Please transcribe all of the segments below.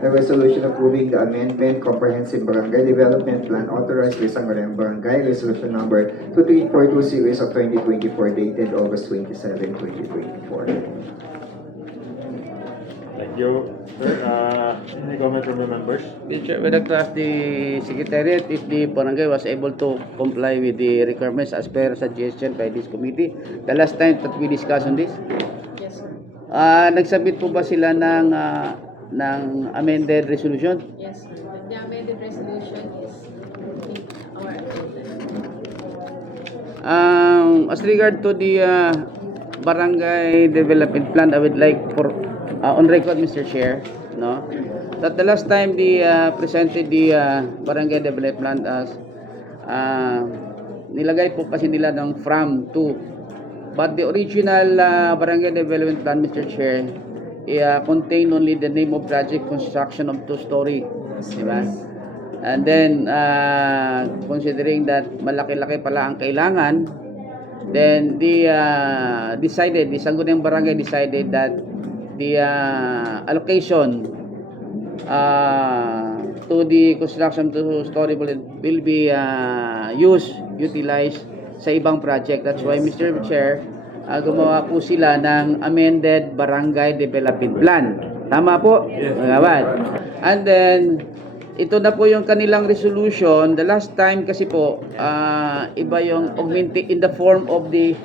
a resolution approving the amendment comprehensive barangay development plan authorized by Sangguniang Barangay Resolution number 2342 series of 2024 dated August 27, 2024. Thank you, sir. Any comment from the members? Mr. Chair, we'd like to ask the Secretariat if the barangay was able to comply with the requirements as per suggestion by this committee. The last time that we discussed on this, Yes, sir. nagsabit po ba sila ng amended resolution? Yes, sir. The amended resolution is in our agenda. As regard to the barangay development plan, I would like for on record, Mr. Chair, no, that the last time they presented the barangay development plan as nilagay po kasi nila ng from to, but the original barangay development plan, Mr. Chair, contain only the name of project construction of 2-story, di ba? And then considering that malaki-laki pala ang kailangan, then the Sangguniang Barangay decided that the allocation to the construction to story will be utilized sa ibang project. That's why, Mr. Chair, gumawa po sila ng amended barangay development plan. Tama po? Yes. And then ito na po yung kanilang resolution. The last time kasi po iba yung in the form of the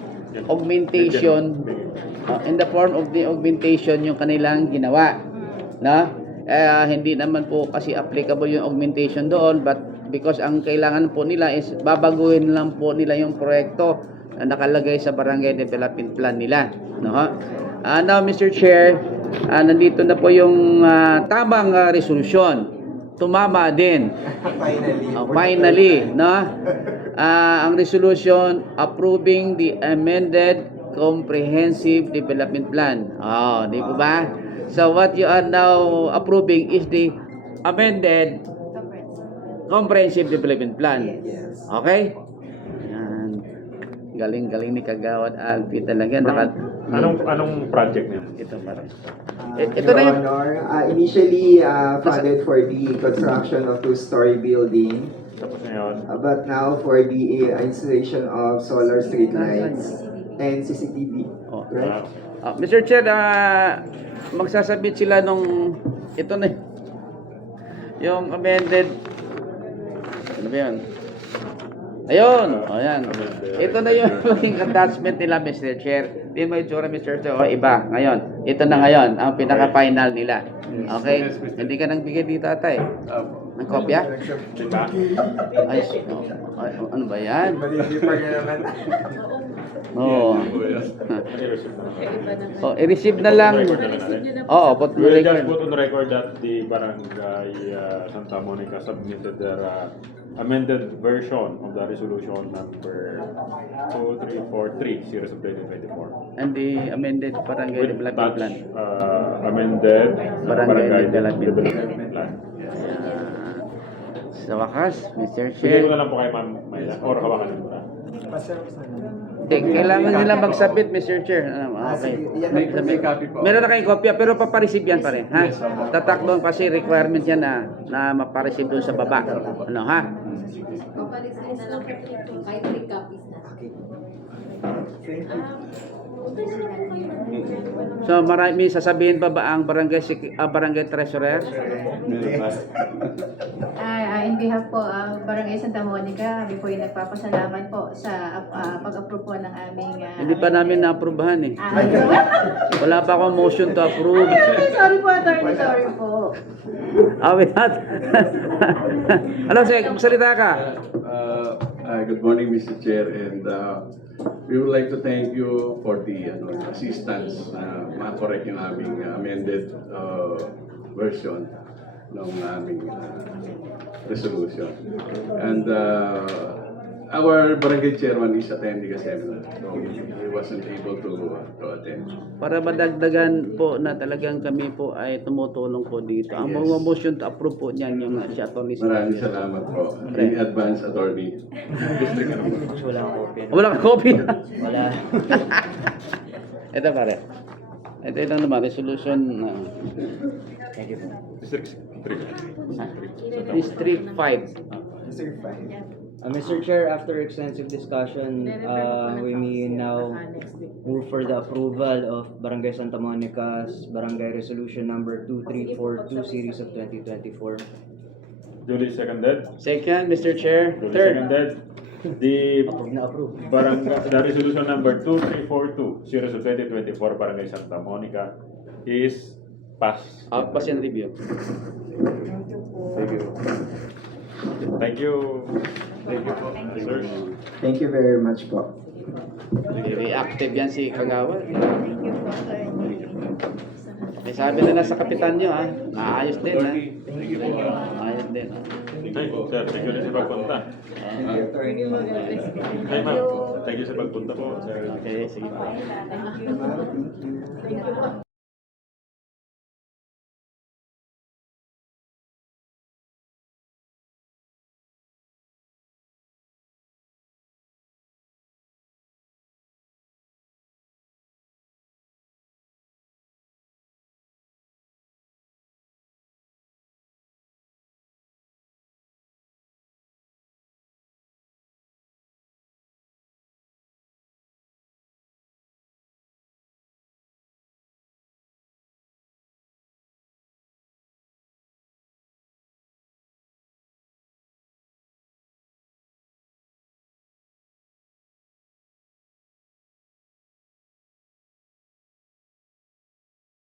augmentation, yung kanilang ginawa, no? Hindi naman po kasi applicable yung augmentation doon, but because ang kailangan po nila is babaguhin lang po nila yung proyekto na nakalagay sa barangay development plan nila, no? Now, Mr. Chair, nandito na po yung tamang resolution. Tumama din. Finally, no? Ang resolution approving the amended comprehensive development plan. Di po ba? So what you are now approving is the amended comprehensive development plan. Okay? Yan. Galing-galing ni Kagawad Alfie talaga. Anong project niya? Ito parang. Ito Ito na Your yun. Honor, initially funded for the construction of 2-story building, Tapos ngayon, but now for the installation of solar street lights and CCTV. Right? Mr. Chair, magsasabit sila nung ito na yung amended. Ano ba yun? Ayun. Ayan. Ito na yung maging attachment nila, Mr. Chair. Hindi mo itsura, Mr. Chair. Iba. Ngayon. Ito na ngayon. Ang pinaka-final nila. Okay? Hindi ka nang bigay dito, atay. Ng kopya? diba? Ay, ano ba yan? Oo. I-receive na lang. Oo, put We will just record. put on record that the Barangay Santa Monica submitted their amended version of the resolution number 2343 series of 2024. And the amended barangay With development plan. amended Barangay development plan. Sa wakas, Mr. Bigay ko Chair. na lang po kay Ma'am Mayla or hawakan niyo muna. Kailangan nila magsabit, Mr. Chair. Okay. May copy po. Meron na kayong kopya, pero papareceive yan pa rin, ha? Tatakbong kasi requirement yan na mapareceive doon sa baba. Ano, ha? Papalisin na lang po kahit 3 copies na. So, marami sasabihin pa ba ang barangay treasurer? In behalf po ang Barangay Santa Monica, kami po yung nagpapasalamat po sa pag-approve po ng aming... Hindi pa namin na-approvehan eh. Wala pa akong motion to approve. Sorry po, attorney. Sorry po. With that. Ano, Sek? Magsalita ka. Good morning, Mr. Chair, and we would like to thank you for the assistance na ma-correct yung aming amended version ng aming resolution. And our barangay chairman is attending a seminar, so he wasn't able to attend. Para madagdagan po na talagang kami po ay tumutulong po dito. Ang mga motion to approve po niyan yung si Atty. Maraming salamat po. In advance, attorney. Wala kang copy. Wala. Ito pare. Ito lang naman, resolution District 3. District 5. Mr. Fine. Mr. Chair, after extensive discussion, we may now move for the approval of Barangay Santa Monica's Barangay Resolution Number 2342 Series of 2024. Duly seconded. Second, Mr. Chair. Duly Third. seconded. The Approve na approve. the resolution number 2342, series of 2024, Barangay Santa Monica is passed. Pass and review. Thank you. Thank you. Thank you po, sirs. Thank you very much po. Very active yan si Kagawad. May sabi na lang sa kapitan nyo, ha? Maayos din, ha? Thank you po. Maayos din, ha? Ay, sir, thank you rin sa pagpunta. Ay, ma'am, thank you sa pagpunta po, sir. Okay, sige po. Thank you.